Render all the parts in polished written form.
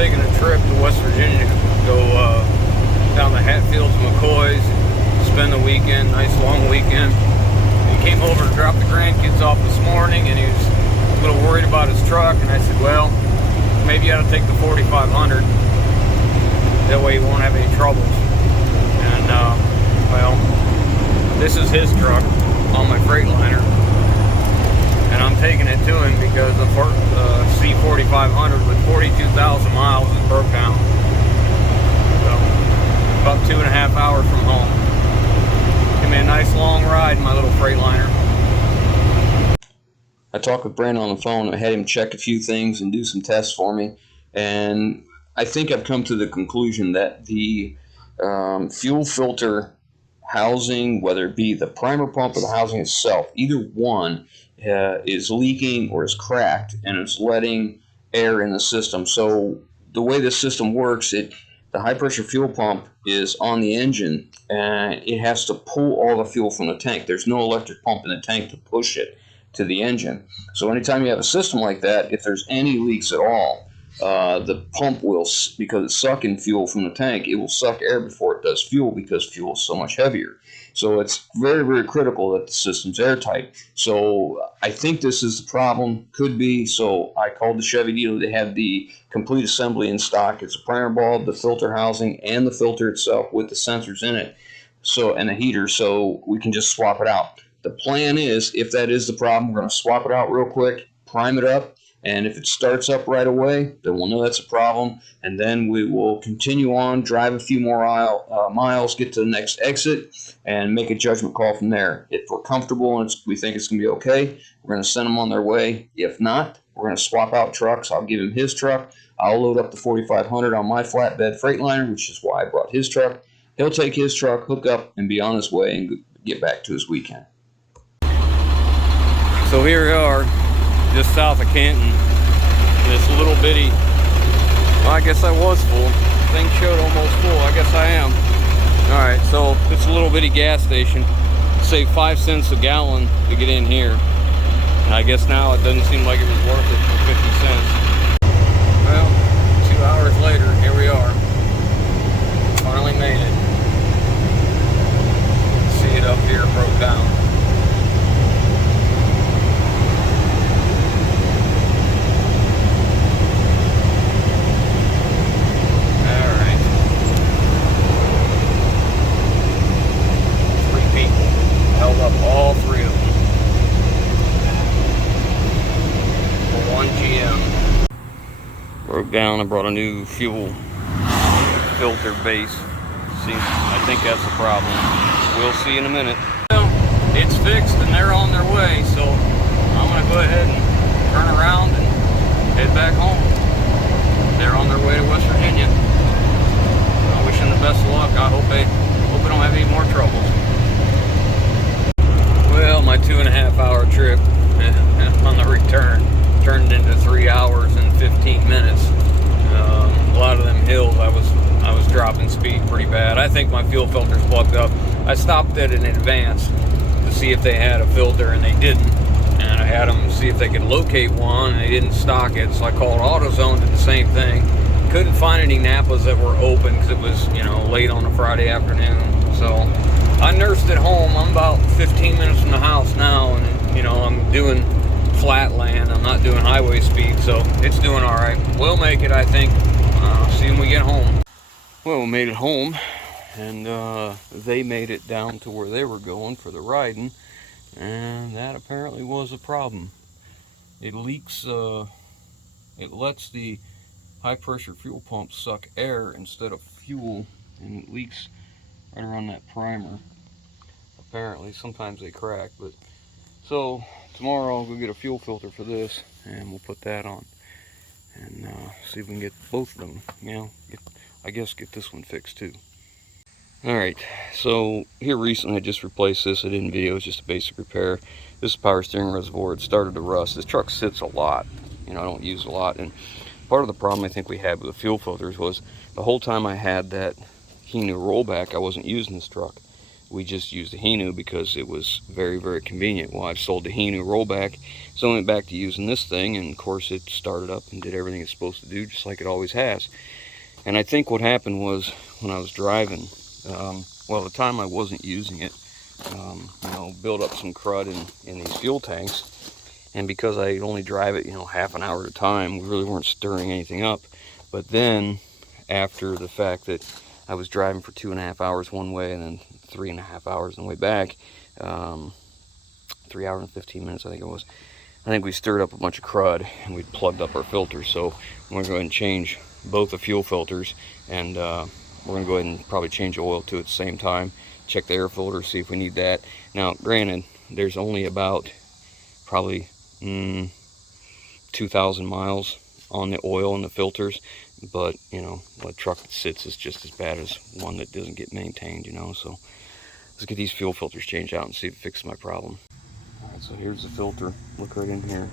taking a trip to West Virginia to go down the Hatfields and McCoys, spend the weekend, nice long weekend. He came over to drop the grandkids off this morning, and he was a little worried about his truck, and I said, well, maybe you ought to take the 4500. That way you won't have any troubles. And well, this is his truck on my Freightliner, and I'm taking it to him because the C4500 with 42,000 miles is broke down. So about 2.5 hours from home. Give me a nice long ride in my little Freightliner. I talked with Brandon on the phone. I had him check a few things and do some tests for me, and I think I've come to the conclusion that the fuel filter housing, whether it be the primer pump or the housing itself, either one is leaking or is cracked and it's letting air in the system. So the way this system works, the high pressure fuel pump is on the engine, and it has to pull all the fuel from the tank. There's no electric pump in the tank to push it to the engine. So anytime you have a system like that, if there's any leaks at all, the pump will, because it's sucking fuel from the tank, it will suck air before it does fuel, because fuel is so much heavier. So it's very, very critical that the system's airtight. So I think this is the problem, could be. So I called the Chevy dealer. They have the complete assembly in stock. It's a primer bulb, the filter housing, and the filter itself with the sensors in it, so, and a heater, so we can just swap it out. The plan is, if that is the problem, we're going to swap it out real quick, prime it up, and if it starts up right away, then we'll know that's a problem, and then we will continue on, drive a few more miles, get to the next exit, and make a judgment call from there. If we're comfortable and we think it's going to be okay, we're going to send them on their way. If not, we're going to swap out trucks. I'll give him his truck. I'll load up the 4500 on my flatbed Freightliner, which is why I brought his truck. He'll take his truck, hook up, and be on his way and get back to his weekend. So here we are, just south of Canton. This little bitty, well, I guess I was full. Thing showed almost full. I guess I am. All right, so it's a little bitty gas station. Saved 5 cents a gallon to get in here. And I guess now it doesn't seem like it was worth it for 50 cents. Well, 2 hours later, here we are. Finally made it. See it up here, broke down. All three of them for 1 GM. Broke down. I brought a new fuel filter base. See, I think that's the problem. We'll see in a minute. Well, it's fixed and they're on their way, so I'm going to go ahead and turn around and head back home. They're on their way to West Virginia. I wish them the best of luck. I hope they don't have any more troubles. Well, my 2.5 hour trip on the return turned into 3 hours and 15 minutes. A lot of them hills, I was dropping speed pretty bad. I think my fuel filter's plugged up. I stopped it in advance to see if they had a filter, and they didn't. And I had them see if they could locate one, and they didn't stock it. So I called AutoZone, did the same thing. Couldn't find any Napas that were open because it was, late on a Friday afternoon. So I nursed it home. I'm about 15 minutes from the house now, and I'm doing flat land. I'm not doing highway speed, so it's doing all right. We'll make it, I think. See when we get home. Well, we made it home, and they made it down to where they were going for the riding, and that apparently was a problem. It leaks. It lets the high pressure fuel pump suck air instead of fuel, and it leaks right around that primer. Apparently, sometimes they crack, but so tomorrow I'll go get a fuel filter for this, and we'll put that on, and see if we can get both of them. I guess get this one fixed too. All right, so here recently I just replaced this. I didn't video, it's just a basic repair. This is power steering reservoir. It started to rust. This truck sits a lot. I don't use a lot, and part of the problem I think we had with the fuel filters was the whole time I had that Hino rollback, I wasn't using this truck. we just used the Hinu because it was very, very convenient. Well, I've sold the Hinu rollback, so I went back to using this thing, and of course it started up and did everything it's supposed to do, just like it always has. And I think what happened was, when I was driving, well, the time I wasn't using it, you know, build up some crud in these fuel tanks. And because I only drive it, you know, half an hour at a time, we really weren't stirring anything up. But then, after the fact that I was driving for 2.5 hours one way and then 3.5 hours on the way back, 3 hours and 15 minutes I think it was, I think we stirred up a bunch of crud and we plugged up our filters. So we're going to go ahead and change both the fuel filters, and we're going to go ahead and probably change the oil too at the same time. Check the air filter, see if we need that. Now, granted, there's only about probably 2,000 miles on the oil and the filters, but you know, a truck that sits is just as bad as one that doesn't get maintained, you know. So let's get these fuel filters changed out and see if it fixes my problem. All right, so here's the filter. Look right in here.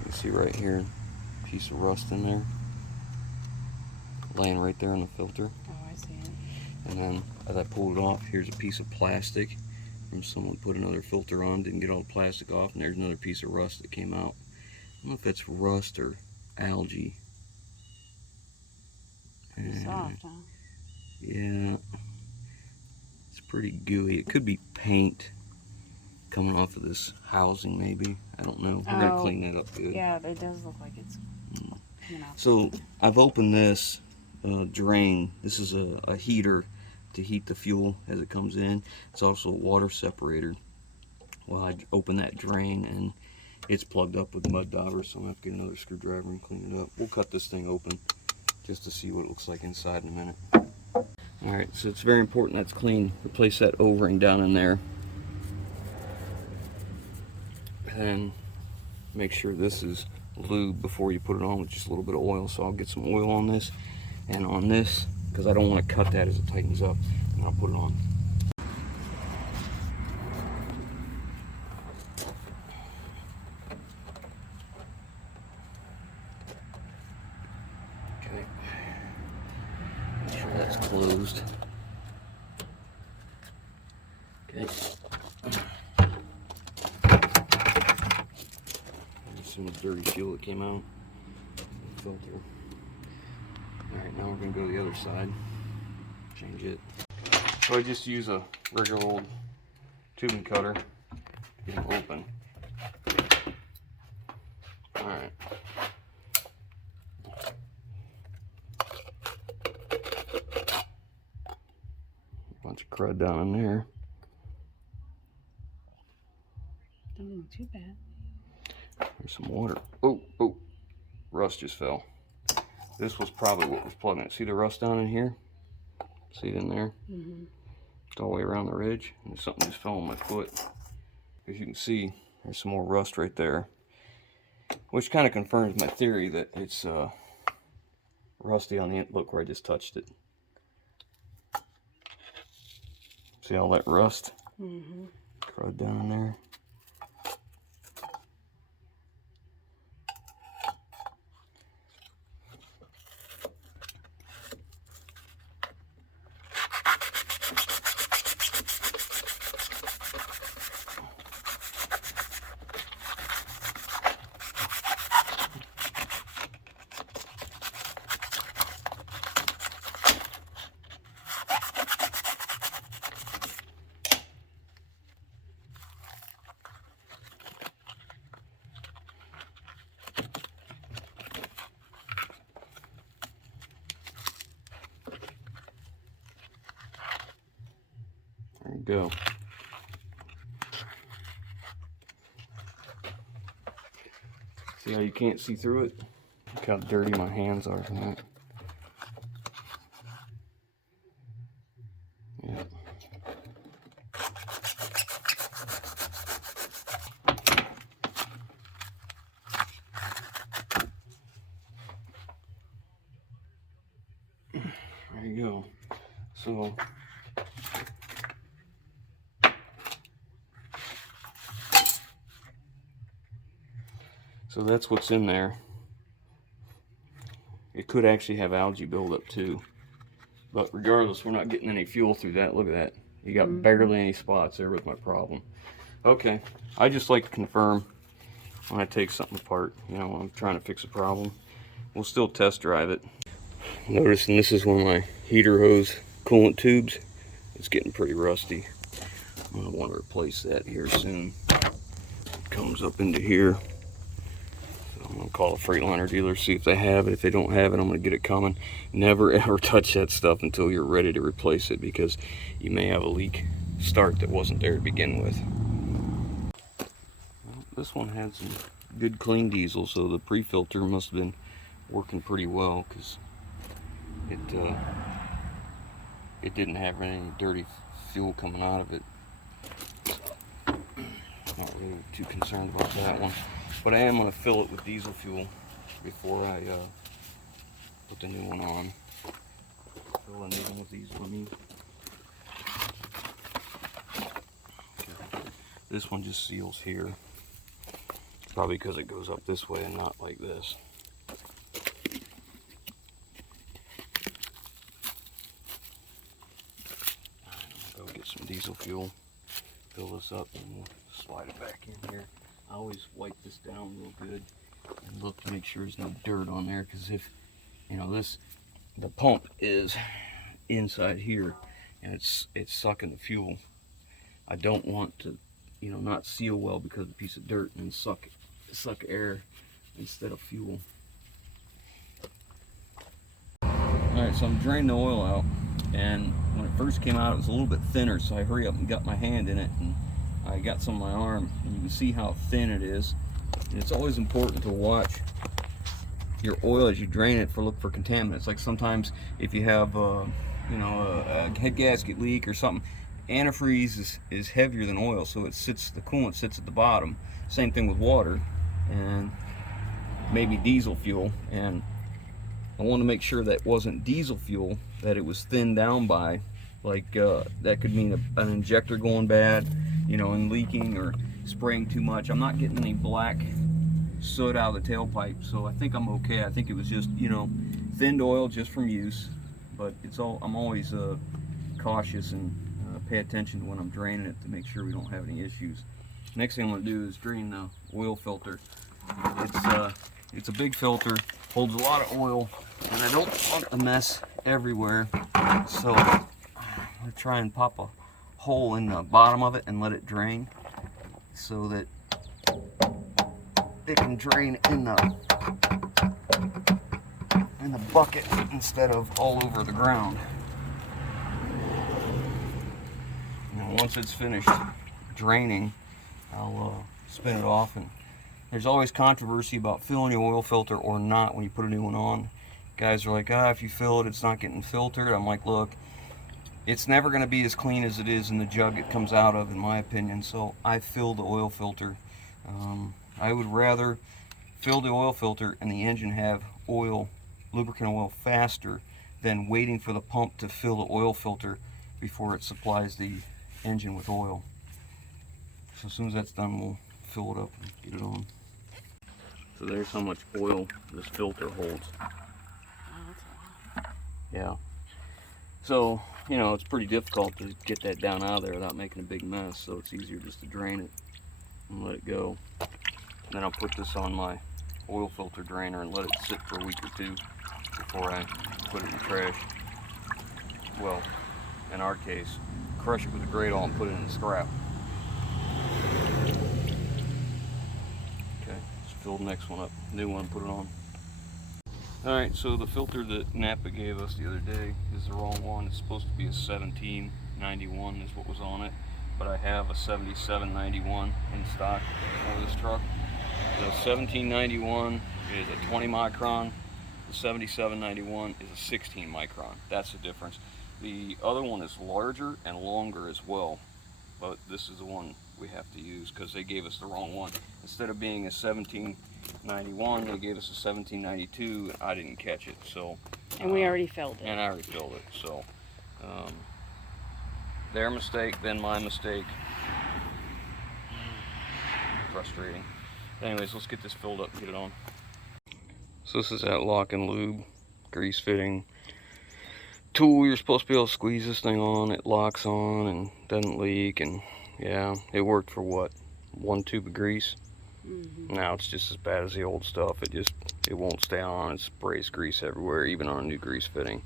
You can see right here, piece of rust in there, laying right there in the filter. Oh, I see it. And then as I pulled it off, here's a piece of plastic from someone put another filter on, didn't get all the plastic off, and there's another piece of rust that came out. I don't know if that's rust or algae. Pretty soft, huh? Yeah, it's pretty gooey. It could be paint coming off of this housing, maybe. I don't know. We're gonna clean that up good. Yeah, it does look like it's coming off. So I've opened this drain. This is a heater to heat the fuel as it comes in. It's also a water separator. Well, I opened that drain and it's plugged up with mud daubers, so I'm gonna have to get another screwdriver and clean it up. We'll cut this thing open just to see what it looks like inside in a minute. Alright, so it's very important that's clean. Replace that O-ring down in there. And make sure this is lube before you put it on with just a little bit of oil. So I'll get some oil on this and on this, because I don't want to cut that as it tightens up, and I'll put it on. Okay, make sure that's closed. Okay. There's some dirty fuel that came out. Filter. Alright, now we're going to go to the other side. Change it. So I just use a regular old tubing cutter to get them open. Alright. Bunch of crud down in there. Don't look too bad. There's some water. Oh, oh, rust just fell. This was probably what was plugging it. See the rust down in here? See it in there? Mm-hmm. It's all the way around the ridge. And something just fell on my foot. As you can see, there's some more rust right there, which kind of confirms my theory that it's rusty on the end. Look where I just touched it. See all that rust? Mm-hmm. Crud down in there. There you go. See how you can't see through it? Look how dirty my hands are from that. Yeah. There you go. So that's what's in there. It could actually have algae buildup too. But regardless, we're not getting any fuel through that. Look at that. You got barely any spots. There was my problem. Okay, I just like to confirm when I take something apart, you know, when I'm trying to fix a problem. We'll still test drive it. Noticing this is one of my heater hose coolant tubes. It's getting pretty rusty. I'm gonna want to replace that here soon. It comes up into here. So I'm gonna call a Freightliner dealer, see if they have it. If they don't have it, I'm gonna get it coming. Never ever touch that stuff until you're ready to replace it, because you may have a leak start that wasn't there to begin with. Well, this one had some good clean diesel, so the pre-filter must have been working pretty well, because it didn't have any dirty fuel coming out of it. Not really too concerned about that one, but I am going to fill it with diesel fuel before I put the new one on. Fill a new one with diesel, I mean. Okay. This one just seals here, probably because it goes up this way and not like this. Go get some diesel fuel, fill this up, and we'll slide it back in here. I always wipe this down real good and look to make sure there's no dirt on there, because if, you know, the pump is inside here and it's sucking the fuel, I don't want to, you know, not seal well because of a piece of dirt and suck air instead of fuel. Alright, so I'm draining the oil out, and when it first came out it was a little bit thinner, so I hurry up and got my hand in it, and I got some on my arm, and you can see how thin it is. And it's always important to watch your oil as you drain it look for contaminants. Like sometimes if you have you know, a head gasket leak or something, antifreeze is heavier than oil, so the coolant sits at the bottom. Same thing with water and maybe diesel fuel, and I want to make sure that wasn't diesel fuel that it was thinned down by. Like that could mean an injector going bad, you know, and leaking or spraying too much. I'm not getting any black soot out of the tailpipe, so I think I'm okay. I think it was just, you know, thinned oil just from use, but I'm always cautious and pay attention when I'm draining it to make sure we don't have any issues. Next thing I'm going to do is drain the oil filter. It's a big filter, holds a lot of oil, and I don't want a mess everywhere, so I'm going to try and pop a hole in the bottom of it and let it drain so that it can drain in the bucket instead of all over the ground. And once it's finished draining, I'll spin it off. And there's always controversy about filling the oil filter or not when you put a new one on. Guys are like, if you fill it, it's not getting filtered. I'm like, look, it's never going to be as clean as it is in the jug it comes out of, in my opinion. So I fill the oil filter. I would rather fill the oil filter and the engine have lubricant oil faster than waiting for the pump to fill the oil filter before it supplies the engine with oil. So as soon as that's done, we'll fill it up and get it on. So there's how much oil this filter holds. Yeah. So, you know, it's pretty difficult to get that down out of there without making a big mess, so it's easier just to drain it and let it go. And then I'll put this on my oil filter drainer and let it sit for a week or two before I put it in the trash. Well, in our case, crush it with a grate all and put it in the scrap. Okay, let's fill the next one up. New one, put it on. Alright, so the filter that Napa gave us the other day is the wrong one. It's supposed to be a 1791 is what was on it, but I have a 7791 in stock for this truck. The 1791 is a 20 micron, the 7791 is a 16 micron. That's the difference. The other one is larger and longer as well, but this is the one we have to use because they gave us the wrong one. Instead of being a 1791, they gave us a 1792, and I didn't catch it. So, and we already filled it. And I already filled it. So, their mistake, then my mistake. Frustrating. Anyways, let's get this filled up and get it on. So this is that lock and lube grease fitting tool, you're supposed to be able to squeeze this thing on, it locks on and doesn't leak, and yeah, it worked for what, 1 tube of grease. Now it's just as bad as the old stuff. It won't stay on. It sprays grease everywhere, even on a new grease fitting.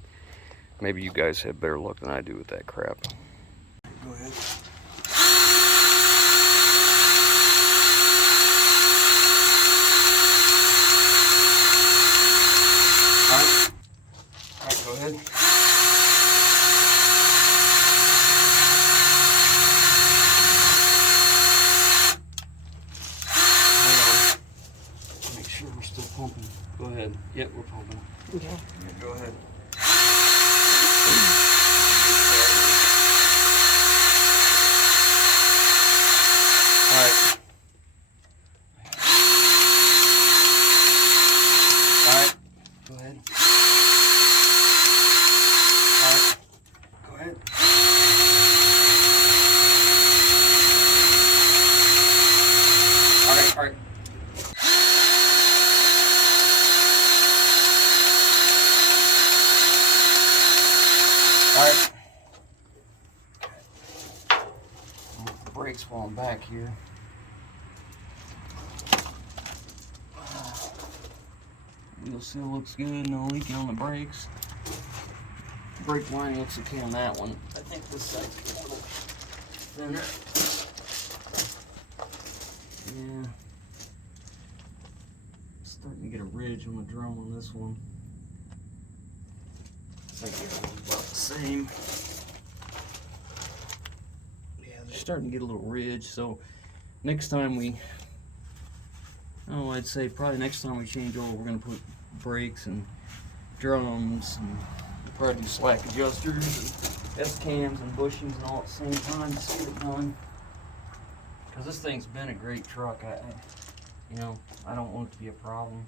Maybe you guys have better luck than I do with that crap. Go ahead. Alright, go ahead. Make sure we're still pumping. Go ahead. Yep, we're pumping. Okay. Yeah, go ahead. Alright. Alright. Go ahead. Alright. Go ahead. Alright, alright. Alright. The brakes while I'm back here. Wheel seal looks good, no leaking on the brakes. Brake lining looks okay on that one. I think this side's a little thinner. Yeah. Starting to get a ridge on the drum on this one. I think they're about the same. Yeah, they're starting to get a little ridge, so next time I'd say probably next time we change oil, we're going to put brakes and drums, and we'll probably do slack adjusters and S-cams and bushings and all at the same time to get it done. Because this thing's been a great truck. I don't want it to be a problem.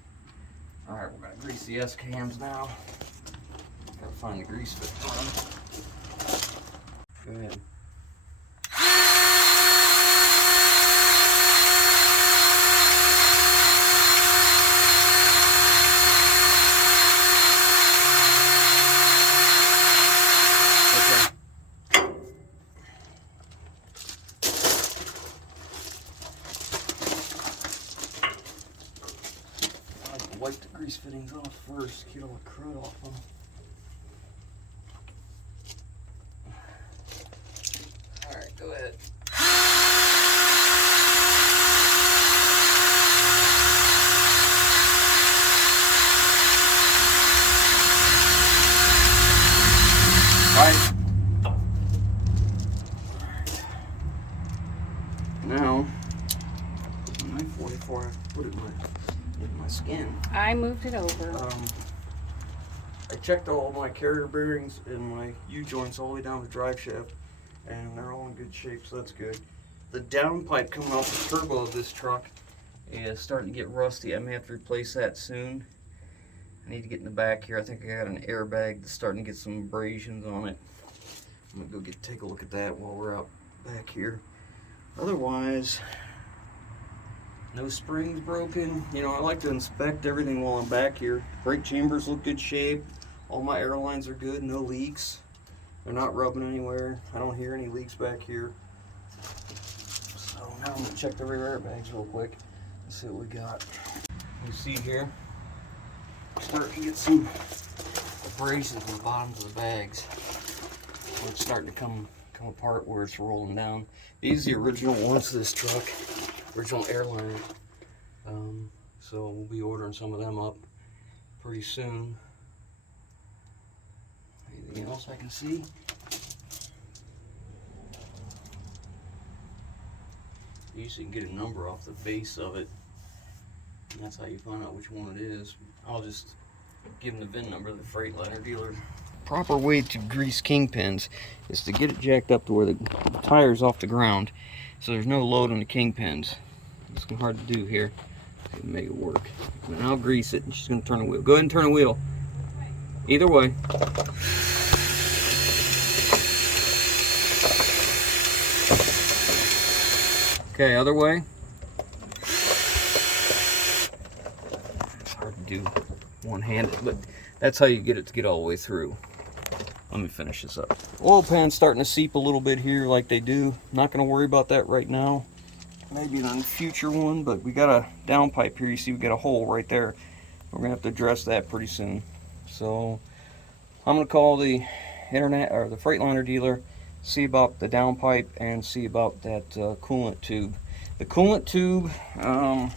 Alright, we're going to grease the S-cams now. Gotta find the grease fit on them. Go ahead. Wipe the grease fittings off first, get all the crud off them. Alright, go ahead. Alright. Now, 944, I put it in my skin. I moved it over. I checked all my carrier bearings and my U-joints all the way down the drive shaft, and they're all in good shape, so that's good. The downpipe coming off the turbo of this truck is starting to get rusty. I may have to replace that soon. I need to get in the back here. I think I got an airbag that's starting to get some abrasions on it. I'm gonna go take a look at that while we're out back here. Otherwise, no springs broken. You know, I like to inspect everything while I'm back here. Brake chambers look good shape. All my air lines are good, no leaks. They're not rubbing anywhere. I don't hear any leaks back here. So now I'm gonna check the rear airbags real quick and see what we got. You see here, we're starting to get some abrasions on the bottoms of the bags. It's starting to come apart where it's rolling down. These are the original ones of this truck. Original airliner. So we'll be ordering some of them up pretty soon. Anything else I can see? You usually can get a number off the base of it, and that's how you find out which one it is. I'll just give them the VIN number of the Freightliner dealer. Proper way to grease kingpins is to get it jacked up to where the tire's off the ground, so there's no load on the kingpins. It's hard to do here. Make it work. And I'll grease it, and she's going to turn the wheel. Go ahead and turn the wheel. Either way. Okay, other way. It's hard to do one-handed, but that's how you get it to get all the way through. Let me finish this up. Oil pan's starting to seep a little bit here like they do. Not going to worry about that right now. Maybe on the future one, but we got a downpipe here. You see we got a hole right there. We're going to have to address that pretty soon. So I'm going to call the internet or the Freightliner dealer, see about the downpipe and see about that coolant tube. The coolant tube, probably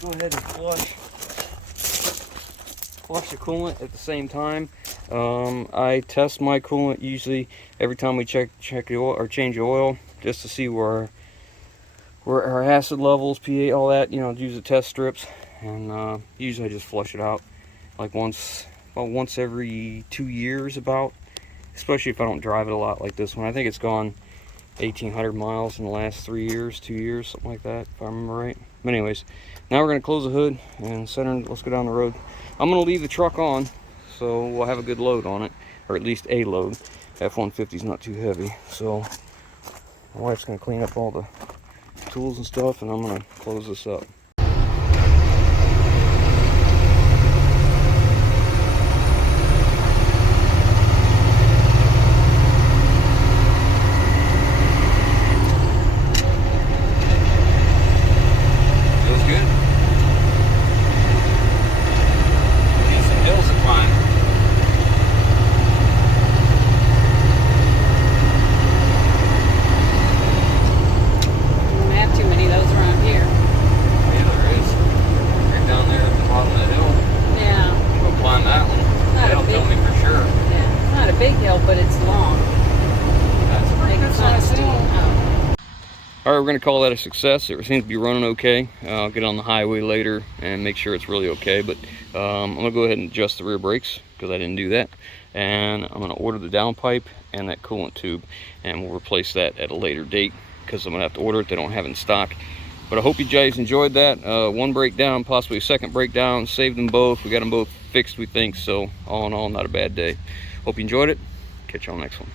go ahead and flush the coolant at the same time. I test my coolant usually every time we check the oil or change the oil, just to see where our acid levels, pH, all that. You know, use the test strips, and usually I just flush it out like once every 2 years, about. Especially if I don't drive it a lot like this one. I think it's gone 1,800 miles in the last 2 years, something like that, if I remember right. But anyways, now we're gonna close the hood and let's go down the road. I'm gonna leave the truck on, so we'll have a good load on it, or at least a load. F-150 is not too heavy, so my wife's gonna clean up all the tools and stuff, and I'm gonna close this up. But it's long. All right, we're going to call that a success. It seems to be running okay. I'll get on the highway later and make sure it's really okay. But I'm going to go ahead and adjust the rear brakes because I didn't do that. And I'm going to order the downpipe and that coolant tube. And we'll replace that at a later date because I'm going to have to order it. They don't have it in stock. But I hope you guys enjoyed that. One breakdown, possibly a second breakdown. Saved them both. We got them both fixed, we think. So all in all, not a bad day. Hope you enjoyed it. Catch you on the next one.